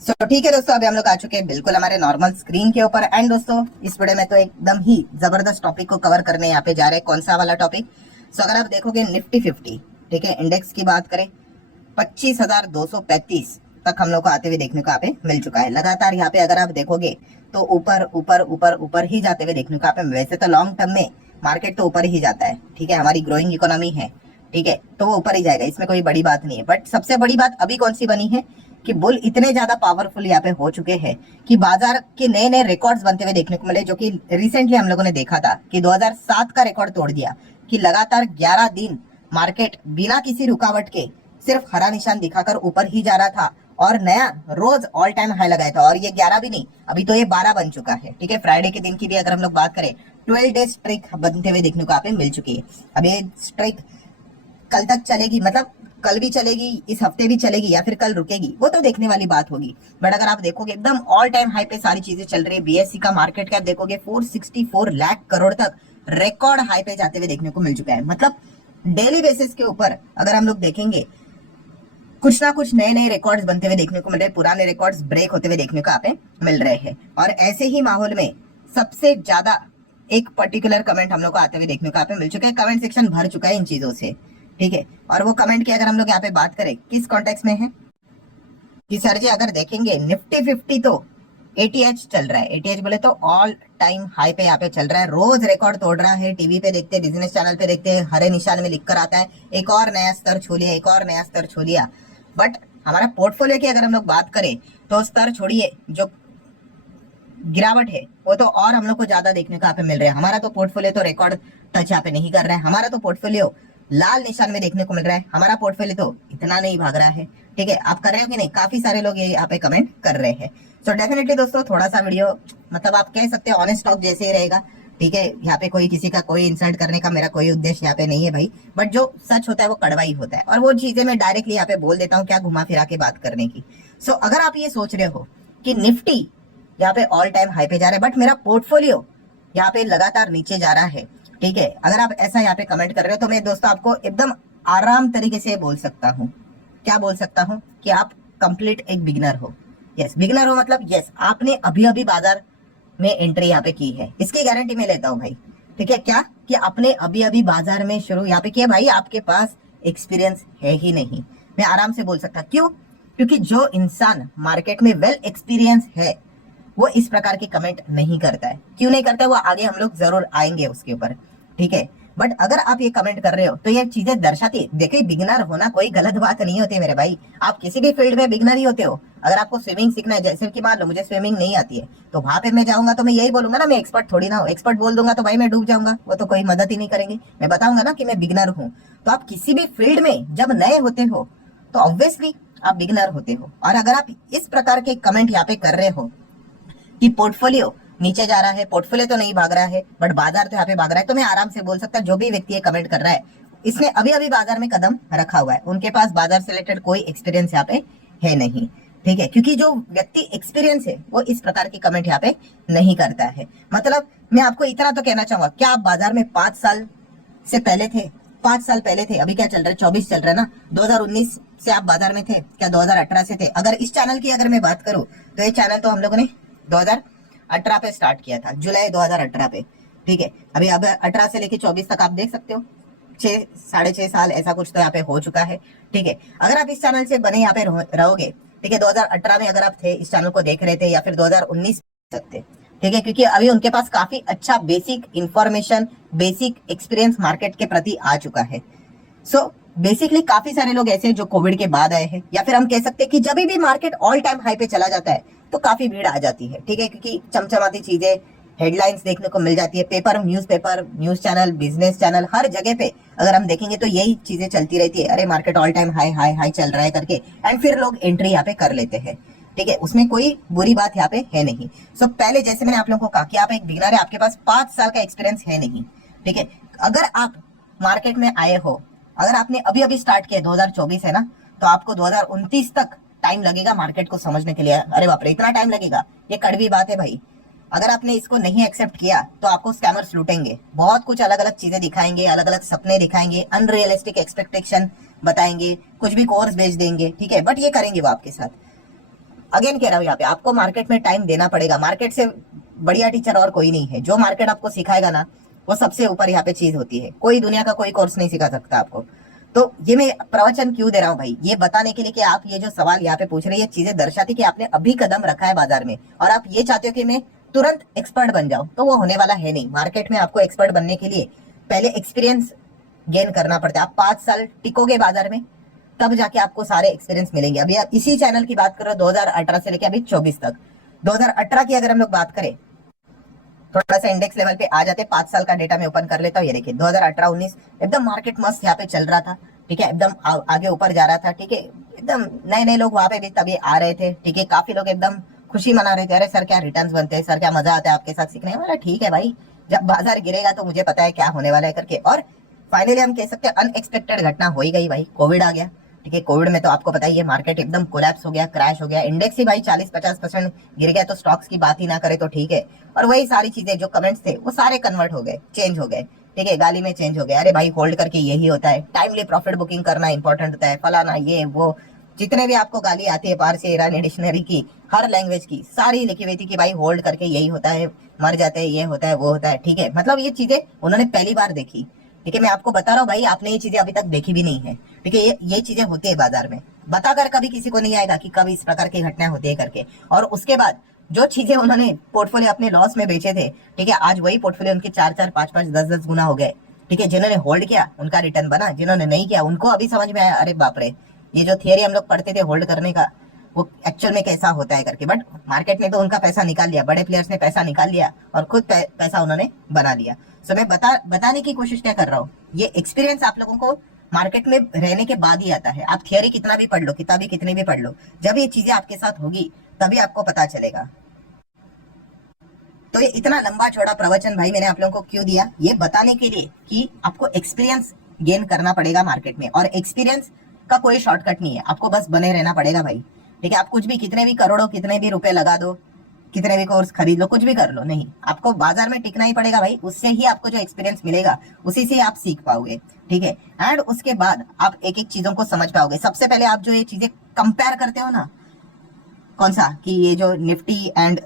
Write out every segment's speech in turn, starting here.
ठीक है दोस्तों, अभी हम लोग आ चुके हैं बिल्कुल हमारे नॉर्मल स्क्रीन के ऊपर। एंड दोस्तों इस वीडियो में तो एकदम ही जबरदस्त टॉपिक को कवर करने यहाँ पे जा रहे हैं। कौन सा वाला टॉपिक? अगर आप देखोगे निफ्टी 50, ठीक है, इंडेक्स की बात करें, 25,235 तक हम लोग को आते हुए देखने को यहाँ पे मिल चुका है। लगातार यहाँ पे अगर आप देखोगे तो ऊपर ऊपर ऊपर ऊपर ही जाते हुए देखने को यहाँ पे, वैसे तो लॉन्ग टर्म में मार्केट तो ऊपर ही जाता है, ठीक है, हमारी ग्रोइंग इकोनॉमी है, ठीक है, तो वो ऊपर ही जाएगा, इसमें कोई बड़ी बात नहीं है। बट सबसे बड़ी बात अभी कौन सी बनी है कि बुल इतने ज्यादा पावरफुल यहाँ पे हो चुके हैं कि बाजार के नए नए रिकॉर्ड्स बनते हुए देखने को मिले, जो कि रिसेंटली हम लोगों ने देखा था कि 2007 का रिकॉर्ड तोड़ दिया कि लगातार 11 दिन मार्केट बिना किसी रुकावट के सिर्फ हरा निशान दिखाकर ऊपर ही जा रहा था और नया रोज ऑल टाइम हाई लगाया था। और ये 11 भी नहीं, अभी तो ये 12 बन चुका है, ठीक है। फ्राइडे के दिन की भी अगर हम लोग बात करें, 12 डेज स्ट्रिक बनते हुए देखने को यहाँ पे मिल चुकी है। अब ये स्ट्रिक कल तक चलेगी, मतलब कल भी चलेगी, इस हफ्ते भी चलेगी, या फिर कल रुकेगी, वो तो देखने वाली बात होगी। बट अगर आप देखोगे एकदम ऑल टाइम हाई पे सारी चीजें चल रही है। बीएससी का मार्केट कैप देखोगे 464 लाख करोड़ तक रिकॉर्ड हाई पे जाते हुए देखने को मिल चुका है। मतलब डेली बेसिस के ऊपर अगर हम लोग देखेंगे, कुछ ना कुछ नए नए रिकॉर्ड्स बनते हुए देखने को मिल रहे हैं, पुराने रिकॉर्ड्स ब्रेक होते हुए देखने को यहाँ पे मिल रहे हैं। और ऐसे ही माहौल में सबसे ज्यादा एक पर्टिकुलर कमेंट हम लोग को आते हुए देखने को यहाँ पे मिल चुका है। कमेंट सेक्शन भर चुका है इन चीजों से, ठीक है। और वो कमेंट की अगर हम लोग यहाँ पे बात करें किस कॉन्टेक्स्ट में है कि सर जी अगर देखेंगे निफ्टी 50 तो एटीएच चल रहा है। एटीएच बोले तो ऑल टाइम हाई पे यहाँ पे चल रहा है, रोज रिकॉर्ड तोड़ रहा है। टीवी पे देखते हैं, बिजनेस चैनल पे देखते हैं, हरे निशान में लिखकर आता है एक और नया स्तर छू लिया, एक और नया स्तर छू लिया। बट हमारा पोर्टफोलियो की अगर हम लोग बात करें तो स्तर छोड़िए, जो गिरावट है वो तो और हम लोग को ज्यादा देखने को यहाँ पे मिल रहा है। हमारा तो पोर्टफोलियो तो रिकॉर्ड टच यहाँ पे नहीं कर रहा है, हमारा तो पोर्टफोलियो लाल निशान में देखने को मिल रहा है, हमारा पोर्टफोलियो तो इतना नहीं भाग रहा है, ठीक है। आप कर रहे हो कि नहीं? काफी सारे लोग ये यहाँ पे कमेंट कर रहे हैं। सो डेफिनेटली दोस्तों थोड़ा सा वीडियो, मतलब आप कह सकते हैं ऑनेस्ट टॉक जैसे ही रहेगा, ठीक है। यहाँ पे कोई किसी का कोई इंसल्ट करने का मेरा कोई उद्देश्य यहाँ पे नहीं है भाई। बट जो सच होता है वो कड़वा ही होता है, और वो चीजें मैं डायरेक्टली यहाँ पे बोल देता हूँ, क्या घुमा फिरा के बात करने की। सो अगर आप ये सोच रहे हो कि निफ्टी यहाँ पे ऑल टाइम हाई पे जा रहा है बट मेरा पोर्टफोलियो यहाँ पे लगातार नीचे जा रहा है, ठीक है, अगर आप ऐसा यहाँ पे कमेंट कर रहे हो तो मैं दोस्तों आपको एकदम आराम तरीके से बोल सकता हूँ। क्या बोल सकता हूँ? कि आप कंप्लीट एक बिगिनर हो। यस, बिगिनर हो मतलब यस, आपने अभी अभी बाजार में एंट्री यहाँ पे की है, इसकी गारंटी मैं लेता हूँ भाई, ठीक है। क्या कि आपने अभी अभी बाजार में शुरू यहाँ पे किया भाई, आपके पास एक्सपीरियंस है ही नहीं। मैं आराम से बोल सकता, क्यों? क्योंकि जो इंसान मार्केट में वेल एक्सपीरियंस है वो इस प्रकार की कमेंट नहीं करता है। क्यों नहीं करता है? वो आगे हम लोग जरूर आएंगे उसके ऊपर, ठीक है। बट अगर आप ये कमेंट कर रहे हो तो ये चीजें दर्शाती है। देखिए, बिगिनर होना कोई गलत बात नहीं होती मेरे भाई, आप किसी भी फील्ड में बिगिनर ही होते हो। अगर आपको स्विमिंग सीखना है, जैसे कि मान लो मुझे स्विमिंग नहीं आती है, तो वहां पे मैं जाऊंगा तो मैं यही बोलूंगा ना, मैं एक्सपर्ट थोड़ी ना हूँ। एक्सपर्ट बोल दूंगा तो भाई मैं डूब जाऊंगा, वो तो कोई मदद ही नहीं करेंगे। मैं बताऊंगा ना कि मैं बिगिनर हूँ। तो आप किसी भी फील्ड में जब नए होते हो तो ऑब्वियसली आप बिगिनर होते हो। और अगर आप इस प्रकार के कमेंट यहाँ पे कर रहे हो कि पोर्टफोलियो नीचे जा रहा है, पोर्टफोलियो तो नहीं भाग रहा है बट बाजार तो यहाँ पे भाग रहा है, तो मैं आराम से बोल सकता, जो भी व्यक्ति ये कमेंट कर रहा है इसने अभी अभी बाजार में कदम रखा हुआ है, उनके पास बाजार से रिलेटेड कोई एक्सपीरियंस यहाँ पे है नहीं, ठीक है। क्योंकि जो व्यक्ति एक्सपीरियंस है वो इस प्रकार की कमेंट यहाँ पे नहीं करता है। मतलब मैं आपको इतना तो कहना चाहूंगा, क्या आप बाजार में 5 साल से पहले थे? 5 साल पहले थे? अभी क्या चल रहा है? 24 चल रहा है ना, 2019 से आप बाजार में थे क्या? 2018 से थे? अगर इस चैनल की अगर मैं बात करूं तो ये चैनल तो हम लोगों ने 2018 पे स्टार्ट किया था, जुलाई 2018 पे, ठीक है। अभी अब 18 से लेके 24 तक आप देख सकते हो, 6-6.5 साल ऐसा कुछ तो यहाँ पे हो चुका है, ठीक है। अगर आप इस चैनल से बने यहाँ पे रहोगे, ठीक है, 2018 में अगर आप थे, इस चैनल को देख रहे थे, या फिर 2019 सकते, ठीक है, क्योंकि अभी उनके पास काफी अच्छा basic information, basic experience market के प्रति आ चुका है। सो बेसिकली काफी सारे लोग ऐसे जो कोविड के बाद आए हैं, या फिर हम कह सकते हैं कि जब भी मार्केट ऑल टाइम हाई पे चला जाता है तो काफी भीड़ आ जाती है, ठीक है, क्योंकि चमचमाती चीजें, हेडलाइंस देखने को मिल जाती है, paper, news channel, business channel, हर जगह पे अगर हम देखेंगे तो यही चीजें चलती रहती है, अरे market all time high high high चल रहा है करके, एंड फिर लोग एंट्री यहाँ पे कर लेते हैं, ठीक है। उसमें कोई बुरी बात यहाँ पे है नहीं। सो पहले जैसे मैंने आप लोगों को कहा कि आप एक बिगिनर है, आपके पास 5 साल का एक्सपीरियंस है नहीं, ठीक है। अगर आप मार्केट में आए हो, अगर आपने अभी अभी स्टार्ट किया, 2024 है ना, तो आपको 2029 तक टाइम लगेगा मार्केट को समझने के लिए। अरे बाप रे, इतना टाइम लगेगा? ये कड़वी बात है भाई। अगर आपने इसको नहीं एक्सेप्ट किया तो आपको स्कैमर्स लूटेंगे, बहुत कुछ अलग अलग चीजें दिखाएंगे, अलग अलग सपने दिखाएंगे, अनरियलिस्टिक एक्सपेक्टेशन बताएंगे, कुछ भी कोर्स भेज देंगे, ठीक है, बट ये करेंगे वो आपके साथ। अगेन कह रहा हूँ यहाँ पे आपको मार्केट में टाइम देना पड़ेगा। मार्केट से बढ़िया टीचर और कोई नहीं है। जो मार्केट आपको सिखाएगा ना वो सबसे ऊपर यहाँ पे चीज होती है। कोई दुनिया का कोई कोर्स नहीं सिखा सकता आपको। तो ये मैं प्रवचन क्यों दे रहा हूँ भाई, ये बताने के लिए कि आप ये जो सवाल यहाँ पे पूछ रहे हैं ये चीजें दर्शाती कि आपने अभी कदम रखा है बाजार में और आप ये चाहते हो कि मैं तुरंत एक्सपर्ट बन जाऊं, तो वो होने वाला है नहीं। मार्केट में आपको एक्सपर्ट बनने के लिए पहले एक्सपीरियंस गेन करना पड़ता है। आप 5 साल टिकोगे बाजार में तब जाके आपको सारे एक्सपीरियंस मिलेंगे। अभी आप इसी चैनल की बात करो 2018 से लेकर अभी 24 तक। 2018 की अगर हम लोग बात करें, थोड़ा सा इंडेक्स लेवल पे आ जाते, 5 साल का डेटा मैं ओपन कर लेता हूँ। ये देखिए 2018-19 एकदम मार्केट मस्त यहाँ पे चल रहा था, ठीक है, एकदम आगे ऊपर जा रहा था, ठीक है, एकदम नए नए लोग वहां पे भी तभी आ रहे थे, ठीक है, काफी लोग एकदम खुशी मना रहे थे, अरे सर क्या रिटर्न्स बनते हैं, सर क्या मजा आता है आपके साथ सीखने में। ठीक है भाई, जब बाजार गिरेगा तो मुझे पता है क्या होने वाला है करके। और फाइनली हम कह सकते हैं अनएक्सपेक्टेड घटना हो ही गई भाई, कोविड आ गया, ठीक है। कोविड में तो आपको पता ही है मार्केट एकदम कोलैप्स हो गया, क्रैश हो गया, इंडेक्स ही भाई 40-50% गिर गया, तो स्टॉक्स की बात ही ना करे तो ठीक है। और वही सारी चीजें जो कमेंट्स थे वो सारे कन्वर्ट हो गए, चेंज हो गए, ठीक है, गाली में चेंज हो गया। अरे भाई होल्ड करके यही होता है, टाइमली प्रॉफिट बुकिंग करना इंपॉर्टेंट होता है, फलाना ये वो, जितने भी आपको गाली आती है पारसी ईरानी डिक्शनरी की, हर लैंग्वेज की सारी लिखी हुई थी कि भाई होल्ड करके यही होता है, मर जाते हैं, ये होता है वो होता है, ठीक है। मतलब ये चीजें उन्होंने पहली बार देखी, ठीक है। मैं आपको बता रहा हूँ भाई, आपने ये चीजें अभी तक देखी भी नहीं है, ठीक है। ये चीजें होती है बाजार में, बताकर कभी किसी को नहीं आएगा कि कब इस प्रकार की घटनाएं होती है करके। और उसके बाद जो चीजें उन्होंने पोर्टफोलियो अपने लॉस में बेचे थे, ठीक है, आज वही पोर्टफोलियो उनके 4-4, 5-5, 10-10 गुना हो गए, ठीक है। जिन्होंने होल्ड किया उनका रिटर्न बना, जिन्होंने नहीं किया उनको अभी समझ में आया, अरे बाप रे, ये जो थियरी हम लोग पढ़ते थे होल्ड करने का वो एक्चुअल में कैसा होता है करके। बट मार्केट ने तो उनका पैसा निकाल लिया, बड़े प्लेयर्स ने पैसा निकाल लिया और खुद पैसा उन्होंने बना लिया। सो मैं बताने की कोशिश क्या कर रहा हूँ, ये एक्सपीरियंस आप लोगों को मार्केट में रहने के बाद ही आता है। आप थियरी कितना भी पढ़ लो, किताबें कितनी भी पढ़ लो, जब ये चीजें आपके साथ होगी तभी आपको पता चलेगा। तो ये इतना लंबा चौड़ा प्रवचन भाई मैंने आप लोगों को क्यों दिया, ये बताने के लिए कि आपको एक्सपीरियंस गेन करना पड़ेगा मार्केट में। और एक्सपीरियंस का कोई शॉर्टकट नहीं है, आपको बस बने रहना पड़ेगा भाई, ठीक है। आप कुछ भी, कितने भी करोड़ों, कितने भी रुपए लगा दो, कितने भी कोर्स खरीद लो, कुछ भी कर लो, नहीं, आपको बाजार में टिकना ही पड़ेगा भाई। उससे ही आपको जो एक्सपीरियंस मिलेगा उसी से आप सीख पाओगे, ठीक है। एंड उसके बाद आप एक एक चीजों को समझ पाओगे। सबसे पहले आप जो ये चीजें कंपेयर करते हो ना, कौन सा, कि ये जो निफ्टी एंड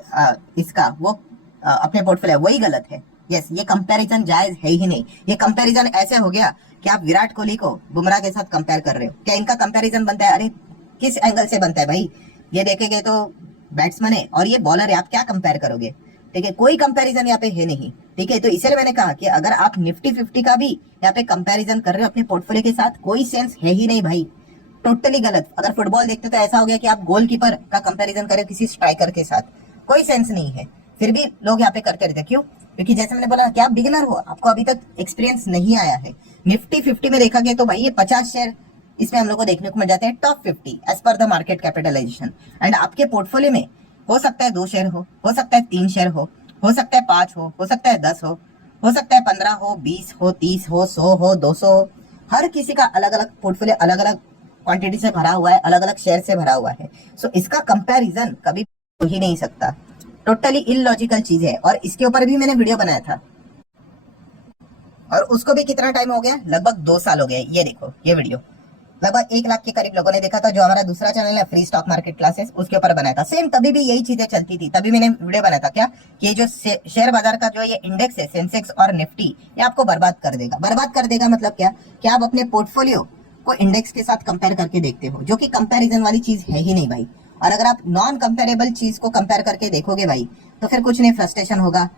इसका वो अपने पोर्टफोलियो, वही गलत है। यस, ये कंपैरिजन जायज है ही नहीं। ये कंपैरिजन ऐसे हो गया कि आप विराट कोहली को बुमराह के साथ कंपेयर कर रहे हो। क्या इनका कंपैरिजन बनता है? अरे किस एंगल से बनता है भाई, ये देखेंगे तो बैट्समैन है और ये बॉलर है, आप क्या कंपेयर करोगे, ठीक है। कोई कंपैरिजन यहाँ पे है नहीं, ठीक है। तो इसलिए मैंने कहा कि अगर आप निफ्टी 50 का भी यहाँ पे कंपैरिजन कर रहे हो अपने पोर्टफोलियो के साथ, कोई सेंस है ही नहीं भाई, टोटली गलत। अगर फुटबॉल देखते तो ऐसा हो गया कि आप गोलकीपर का कंपैरिजन करें किसी स्ट्राइकर के साथ, कोई सेंस नहीं है। फिर भी लोग यहाँ पे करते रहते, क्यों? क्योंकि जैसे मैंने बोला कि आप बिगिनर हो, आपको अभी तक एक्सपीरियंस नहीं आया है। निफ्टी 50 में देखा गया तो भाई ये 50 शेयर इसमें हम लोग को देखने को मिल जाते हैं, top 50 as per the market capitalization. And आपके पोर्टफोलियो में हो सकता है 2 शेयर हो सकता है 3 शेयर हो सकता है 5 हो सकता है 10 हो सकता है 15 हो, 20 हो, 30 हो, 100 हो, 200 हो। हर किसी का अलग अलग पोर्टफोलियो, अलग अलग क्वांटिटी से भरा हुआ है, अलग अलग शेयर से भरा हुआ है। सो इसका कंपैरिजन कभी हो ही नहीं सकता, टोटली इलॉजिकल चीज है। और इसके ऊपर भी मैंने वीडियो बनाया था और उसको भी कितना टाइम हो गया, लगभग 2 साल हो गए। ये देखो, ये वीडियो लगभग 1 लाख के करीब लोगों ने देखा था। जो हमारा दूसरा चैनल है फ्री स्टॉक मार्केट क्लासेस, उसके ऊपर बनाया था। सेम तभी भी यही चीजें चलती थी, तभी मैंने वीडियो बनाया था क्या, कि ये जो शेयर बाजार का जो ये इंडेक्स है, सेंसेक्स और निफ्टी, ये आपको बर्बाद कर देगा। बर्बाद कर देगा मतलब क्या, कि आप अपने पोर्टफोलियो को इंडेक्स के साथ कंपेयर करके देखते हो, जो कि कंपैरिजन वाली चीज है ही नहीं भाई। और अगर आप नॉन कंपेरेबल चीज को कंपेयर करके देखोगे भाई, तो फिर कुछ नहीं, फ्रस्ट्रेशन होगा,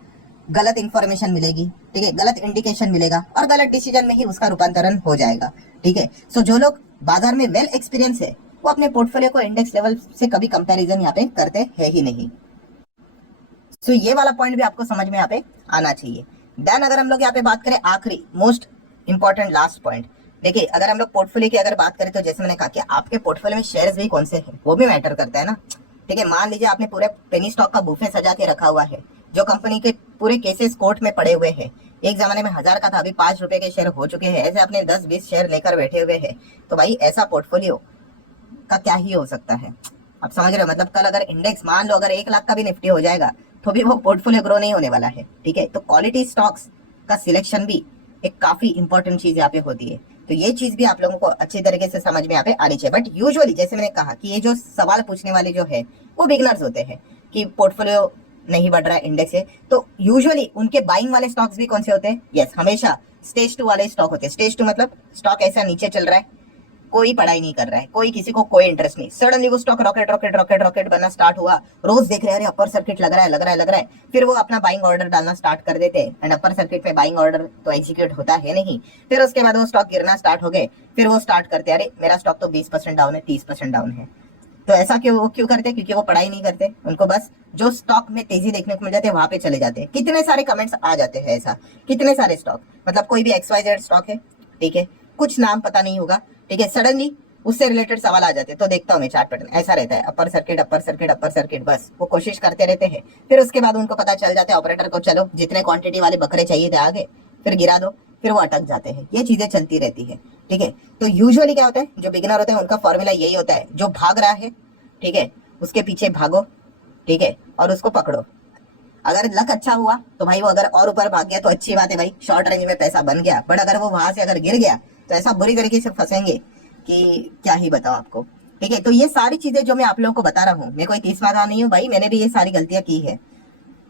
गलत इंफॉर्मेशन मिलेगी, ठीक है, गलत इंडिकेशन मिलेगा और गलत डिसीजन में ही उसका रूपांतरण हो जाएगा, ठीक है। सो जो लोग बाजार में वेल एक्सपीरियंस है, वो अपने पोर्टफोलियो को इंडेक्स लेवल से कभी कंपैरिजन यहाँ पे करते हैं ही नहीं। सो ये वाला पॉइंट भी आपको समझ में यहाँ पे आना चाहिए। देन अगर हम लोग यहाँ पे बात करें आखिरी मोस्ट इंपॉर्टेंट लास्ट पॉइंट, देखिए अगर हम लोग पोर्टफोलियो की अगर बात करें तो जैसे मैंने कहा कि आपके पोर्टफोलियो में शेयर्स भी कौन से हैं वो भी मैटर करता है ना, ठीक है। मान लीजिए आपने पूरे पेनी स्टॉक का बुफे सजा के रखा हुआ है, जो कंपनी के पूरे केसेस कोर्ट में पड़े हुए हैं, एक जमाने में 1000 का था, अभी 5 रुपए के शेयर हो चुके हैं, ऐसे आपने 10-20 शेयर लेकर बैठे हुए हैं, तो भाई ऐसा पोर्टफोलियो का क्या ही हो सकता है, आप समझ रहे हो। मतलब कल अगर इंडेक्स मान लो अगर 1 लाख का भी निफ्टी हो जाएगा तो भी वो पोर्टफोलियो ग्रो नहीं होने वाला है, ठीक है। तो क्वालिटी स्टॉक्स का सिलेक्शन भी एक काफी इंपॉर्टेंट चीज यहाँ पे होती है। तो ये चीज भी आप लोगों को अच्छी तरीके से समझ में यहाँ पे आनी चाहिए। बट यूजुअली जैसे मैंने कहा कि ये जो सवाल पूछने वाले जो है, वो बिगनर्स होते हैं कि पोर्टफोलियो नहीं बढ़ रहा है इंडेक्स से, तो यूजुअली उनके बाइंग वाले स्टॉक्स भी कौन से होते हैं? यस, हमेशा स्टेज 2 वाले स्टॉक होते हैं। स्टेज 2 मतलब स्टॉक ऐसा नीचे चल रहा है, कोई पढ़ाई नहीं कर रहा है, कोई किसी को कोई इंटरेस्ट नहीं, सडनली वो stock rocket rocket rocket rocket बनना स्टार्ट हुआ, रोज देख रहे हैं अरे अपर सर्किट लग रहा है लग रहा है लग रहा है, फिर वो अपना बाइंग ऑर्डर डालना स्टार्ट कर देते हैं। एंड अपर सर्किट में बाइंग ऑर्डर तो एग्जीक्यूट होता है नहीं, फिर उसके बाद वो स्टॉक गिरना स्टार्ट हो गए, फिर वो स्टार्ट करते हैं अरे मेरा स्टॉक तो 20% डाउन है, 30% डाउन है। तो ऐसा क्यों करते हैं? क्योंकि वो पढ़ाई नहीं करते, उनको बस जो स्टॉक में तेजी देखने को मिल जाती है वहां पे चले जाते हैं। कितने सारे कमेंट्स आ जाते हैं ऐसा, कितने सारे स्टॉक, मतलब कोई भी XYZ स्टॉक है, ठीक है, कुछ नाम पता नहीं होगा, ठीक है, सडनली उससे रिलेटेड सवाल आ जाते हैं, तो देखता हूँ मैं चार्ट पैटर्न, ऐसा रहता है upper circuit upper circuit upper circuit, बस वो कोशिश करते रहते हैं। फिर उसके बाद उनको पता चल जाता है ऑपरेटर को, चलो जितने क्वांटिटी वाले बकरे चाहिए थे आगे, फिर गिरा दो, फिर वो अटक जाते हैं। ये चीजें चलती रहती है, ठीक है। तो यूजुअली क्या होता है, जो बिगिनर होते हैं उनका फॉर्मूला यही होता है, जो भाग रहा है, ठीक है, उसके पीछे भागो, ठीक है, और उसको पकड़ो। अगर लक अच्छा हुआ तो भाई वो अगर और ऊपर भाग गया तो अच्छी बात है भाई, शॉर्ट रेंज में पैसा बन गया। बट अगर वो वहां से अगर गिर गया तो ऐसा बुरी तरीके से फंसेंगे कि क्या ही बताऊं आपको, ठीक है। तो ये सारी चीजें जो मैं आप लोगों को बता रहा हूँ, मैं कोई 30वां नहीं हूँ भाई, मैंने भी ये सारी गलतियां की है,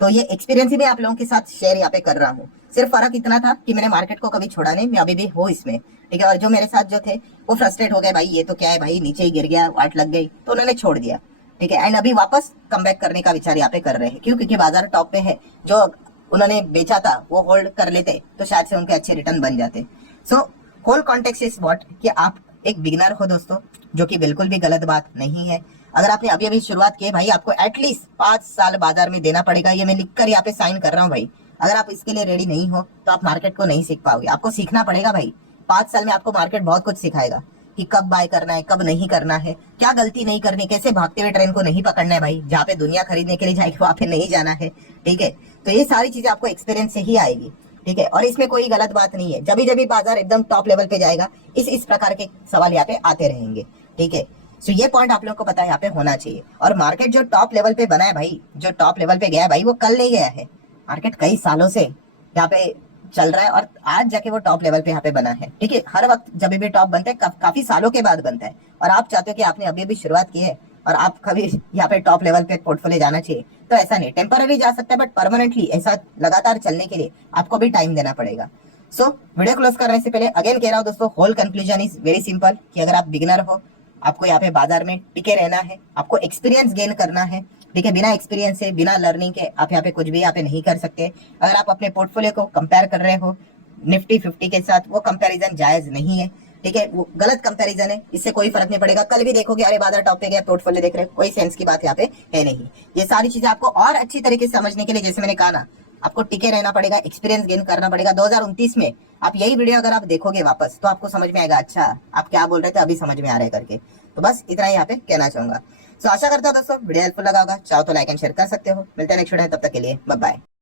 तो ये एक्सपीरियंस ही मैं आप लोगों के साथ शेयर यहाँ पे कर रहा हूँ। सिर्फ फर्क इतना था कि मैंने मार्केट को कभी छोड़ा नहीं, मैं अभी भी हूँ इसमें, ठीक है। और जो मेरे साथ जो थे वो फ्रस्ट्रेट हो गए, भाई ये तो क्या है भाई, नीचे ही गिर गया, वाट लग गई, तो उन्होंने छोड़ दिया, ठीक है। एंड अभी वापस कम बैक करने का विचार यहाँ पे कर रहे हैं। क्यों? क्योंकि बाजार टॉप पे है, जो उन्होंने बेचा था वो होल्ड कर लेते तो शायद से उनके अच्छे रिटर्न बन जाते। So whole context is what, कि आप एक बिगिनर हो दोस्तों, जो कि बिल्कुल भी गलत बात नहीं है। अगर आपने अभी अभी शुरुआत की है भाई, आपको एटलीस्ट 5 साल बाजार में देना पड़ेगा, ये मैं लिखकर यहाँ पे साइन कर रहा हूँ भाई। अगर आप इसके लिए रेडी नहीं हो तो आप मार्केट को नहीं सीख पाओगे, आपको सीखना पड़ेगा भाई। 5 साल में आपको मार्केट बहुत कुछ सिखाएगा कि कब बाय करना है, कब नहीं करना है, क्या गलती नहीं करनी, कैसे भागते हुए ट्रेन को नहीं पकड़ना है भाई, जहाँ पे दुनिया खरीदने के लिए जाएगी वहां पे नहीं जाना है, ठीक है। तो ये सारी चीजें आपको एक्सपीरियंस से ही आएगी, ठीक है। और इसमें कोई गलत बात नहीं है, जब भी बाजार एकदम टॉप लेवल पे जाएगा इस प्रकार के सवाल यहाँ पे आते रहेंगे, ठीक है। सो ये पॉइंट आप लोगों को पता है यहाँ पे होना चाहिए। और मार्केट जो टॉप लेवल पे बना है भाई, जो टॉप लेवल पे गया है भाई, वो कल नहीं गया है, मार्केट कई सालों से यहाँ पे चल रहा है और आज जाके वो टॉप लेवल पे यहाँ पे बना है, ठीक है। हर वक्त जब भी टॉप बनता है काफी सालों के बाद बनता है, और आप चाहते हो कि आपने अभी अभी शुरुआत की है और आप कभी यहाँ पे टॉप लेवल पे पोर्टफोलियो जाना चाहिए, तो ऐसा नहीं, टेम्पररी जा सकता है, बट परमानेंटली ऐसा लगातार चलने के लिए आपको भी टाइम देना पड़ेगा। सो वीडियो क्लोज करने से पहले अगेन कह रहा हूँ दोस्तों, whole conclusion is very simple, कि अगर आप बिगिनर हो, आपको यहाँ पे बाजार में टिके रहना है, आपको एक्सपीरियंस गेन करना है, ठीक है। बिना एक्सपीरियंस से, बिना लर्निंग के आप यहाँ पे कुछ भी यहाँ पे नहीं कर सकते। अगर आप अपने पोर्टफोलियो को कंपेयर कर रहे हो निफ्टी 50 के साथ, वो कंपैरिजन जायज नहीं है, ठीक है, वो गलत कंपैरिजन है, इससे कोई फर्क नहीं पड़ेगा। कल भी देखोगे अरे बाजार टॉप पे गया, पोर्टफोलियो देख रहे हो, कोई सेंस की बात यहाँ पे है नहीं। ये सारी चीजें आपको और अच्छी तरीके से समझने के लिए, जैसे मैंने कहा ना, आपको टिके रहना पड़ेगा, एक्सपीरियंस गेन करना पड़ेगा। 2029 में आप यही वीडियो अगर आप देखोगे वापस, तो आपको समझ में आएगा, अच्छा आप क्या बोल रहे थे अभी समझ में आ रहा है करके। तो बस इतना ही यहाँ पे कहना चाहूंगा। सो आशा करता हूँ दोस्तों वीडियो हेल्पफुल लगा होगा, चाहो तो लाइक एंड शेयर कर सकते हो। मिलते हैं नेक्स्ट वीडियो, तब तक के लिए बाय बाय।